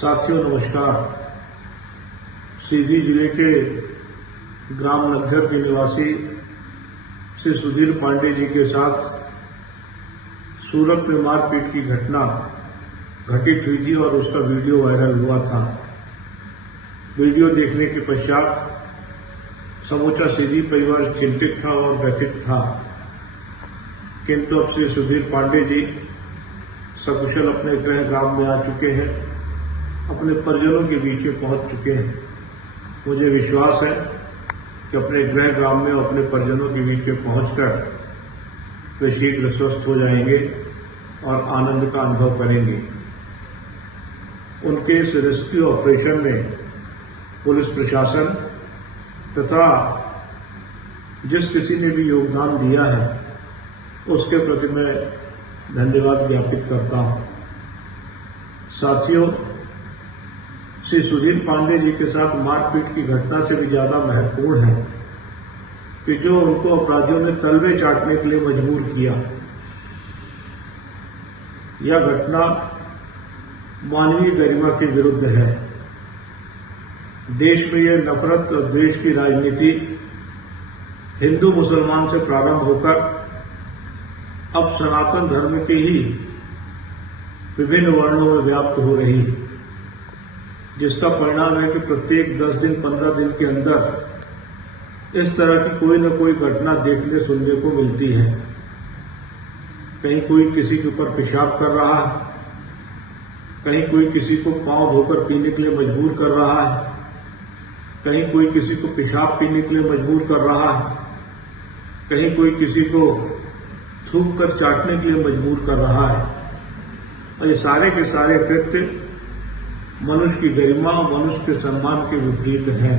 साथियों नमस्कार। सीधी जिले के ग्राम नग्घर के निवासी श्री सुधीर पांडे जी के साथ सूरत में मारपीट की घटना घटित हुई थी और उसका वीडियो वायरल हुआ था। वीडियो देखने के पश्चात समूचा सीधी परिवार चिंतित था और व्यथित था, किंतु अब श्री सुधीर पांडे जी सकुशल अपने गृह ग्राम में आ चुके हैं, अपने परिजनों के बीच में पहुंच चुके हैं। मुझे विश्वास है कि अपने गृह ग्राम में अपने परिजनों के बीच में पहुंचकर वे शीघ्र स्वस्थ हो जाएंगे और आनंद का अनुभव करेंगे। उनके इस रेस्क्यू ऑपरेशन में पुलिस प्रशासन तथा जिस किसी ने भी योगदान दिया है उसके प्रति मैं धन्यवाद ज्ञापित करता हूं। साथियों, श्री सुधीर पांडे जी के साथ मारपीट की घटना से भी ज्यादा महत्वपूर्ण है कि जो उनको अपराधियों ने तलवे चाटने के लिए मजबूर किया। यह घटना मानवीय गरिमा के विरुद्ध है। देश में यह नफरत और द्वेष की राजनीति हिंदू मुसलमान से प्रारंभ होकर अब सनातन धर्म के ही विभिन्न वर्णों में व्याप्त हो रही है, जिसका परिणाम है कि प्रत्येक 10 दिन 15 दिन के अंदर इस तरह की कोई न कोई घटना देखने सुनने को मिलती है। कहीं कोई किसी के ऊपर पेशाब कर रहा है, कहीं कोई किसी को पांव धोकर पीने के लिए मजबूर कर रहा है, कहीं कोई किसी को पेशाब पीने के लिए मजबूर कर रहा है, कहीं कोई किसी को थूक कर चाटने के लिए मजबूर कर रहा है। और ये सारे के सारे कृत्य मनुष्य की गरिमा और मनुष्य के सम्मान के विपरीत हैं।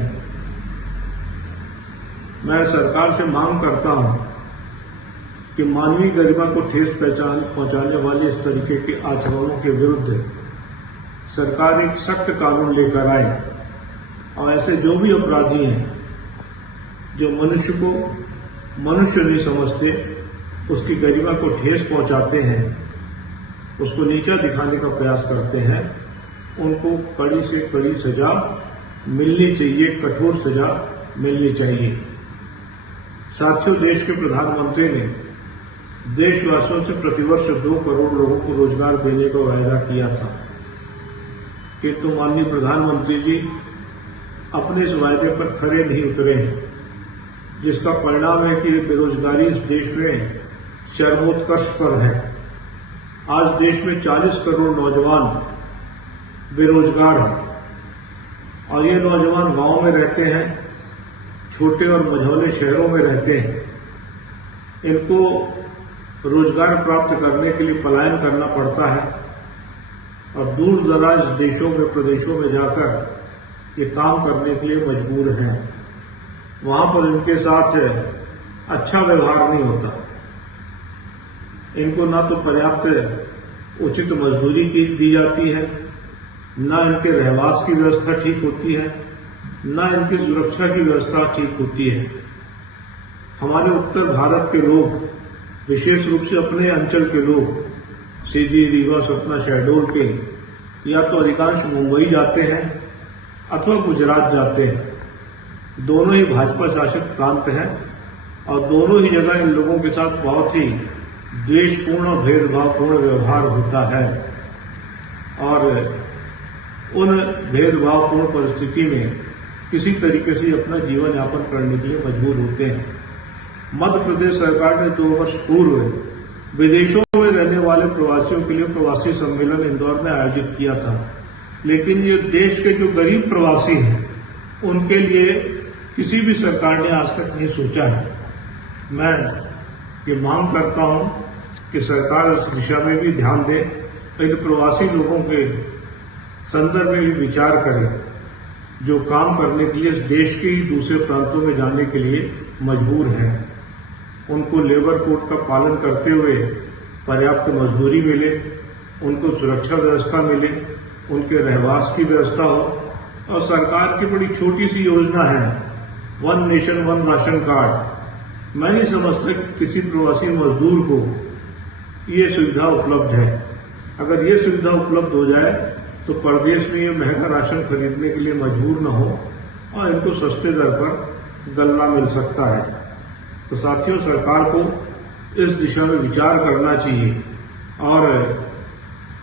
मैं सरकार से मांग करता हूं कि मानवीय गरिमा को ठेस पहुंचाने वाले इस तरीके के आचरणों के विरुद्ध सरकार एक सख्त कानून लेकर आए और ऐसे जो भी अपराधी हैं जो मनुष्य को मनुष्य नहीं समझते, उसकी गरिमा को ठेस पहुंचाते हैं, उसको नीचा दिखाने का प्रयास करते हैं, उनको कड़ी से कड़ी सजा मिलनी चाहिए, कठोर सजा मिलनी चाहिए। साथियों, देश के प्रधानमंत्री ने देशवासियों से प्रतिवर्ष 2 करोड़ लोगों को रोजगार देने का वायदा किया था, किंतु माननीय प्रधानमंत्री जी अपने इस वायदे पर खरे नहीं उतरे हैं, जिसका परिणाम है कि बेरोजगारी इस देश में चरमोत्कर्ष पर है। आज देश में 40 करोड़ नौजवान बेरोजगार हैं और ये नौजवान गांव में रहते हैं, छोटे और मझौले शहरों में रहते हैं। इनको रोजगार प्राप्त करने के लिए पलायन करना पड़ता है और दूर दराज देशों में प्रदेशों में जाकर ये काम करने के लिए मजबूर हैं। वहां पर इनके साथ अच्छा व्यवहार नहीं होता। इनको ना तो पर्याप्त उचित मजदूरी दी जाती है, ना इनके रहवास की व्यवस्था ठीक होती है, ना इनकी सुरक्षा की व्यवस्था ठीक होती है। हमारे उत्तर भारत के लोग, विशेष रूप से अपने अंचल के लोग, सीधी, रीवा, सतना, शहडोल के, या तो अधिकांश मुंबई जाते हैं अथवा गुजरात जाते हैं। दोनों ही भाजपा शासित प्रांत हैं और दोनों ही जगह इन लोगों के साथ बहुत ही द्वेषपूर्ण और भेदभावपूर्ण व्यवहार होता है और उन भेदभावपूर्ण परिस्थिति में किसी तरीके से अपना जीवन यापन करने के लिए मजबूर होते हैं। मध्य प्रदेश सरकार ने 2 वर्ष पूर्व विदेशों में रहने वाले प्रवासियों के लिए प्रवासी सम्मेलन इंदौर में आयोजित किया था, लेकिन ये देश के जो गरीब प्रवासी हैं उनके लिए किसी भी सरकार ने आज तक नहीं सोचा है। मैं ये मांग करता हूं कि सरकार इस दिशा में भी ध्यान दे, इन प्रवासी लोगों के संदर्भ में भी विचार करे, जो काम करने के लिए इस देश के ही दूसरे प्रांतों में जाने के लिए मजबूर हैं। उनको लेबर कोड का पालन करते हुए पर्याप्त मजदूरी मिले, उनको सुरक्षा व्यवस्था मिले, उनके रहवास की व्यवस्था हो। और सरकार की बड़ी छोटी सी योजना है, 1 नेशन 1 राशन कार्ड। मैं नहीं समझता कि किसी प्रवासी मजदूर को ये सुविधा उपलब्ध है। अगर ये सुविधा उपलब्ध हो जाए तो प्रदेश में ये महंगा राशन खरीदने के लिए मजबूर न हो और इनको सस्ते दर पर गल्ला मिल सकता है। तो साथियों, सरकार को इस दिशा में विचार करना चाहिए और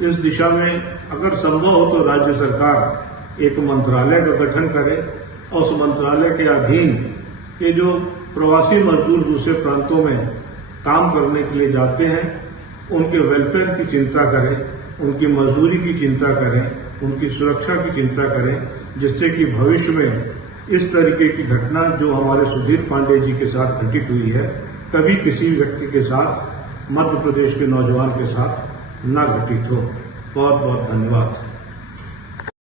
इस दिशा में अगर संभव हो तो राज्य सरकार एक मंत्रालय का गठन करे और उस मंत्रालय के अधीन ये जो प्रवासी मजदूर दूसरे प्रांतों में काम करने के लिए जाते हैं उनके वेलफेयर की चिंता करें, उनकी मजदूरी की चिंता करें, उनकी सुरक्षा की चिंता करें, जिससे कि भविष्य में इस तरीके की घटना जो हमारे सुधीर पांडे जी के साथ घटित हुई है कभी किसी व्यक्ति के साथ, मध्य प्रदेश के नौजवान के साथ न घटित हो। बहुत बहुत धन्यवाद।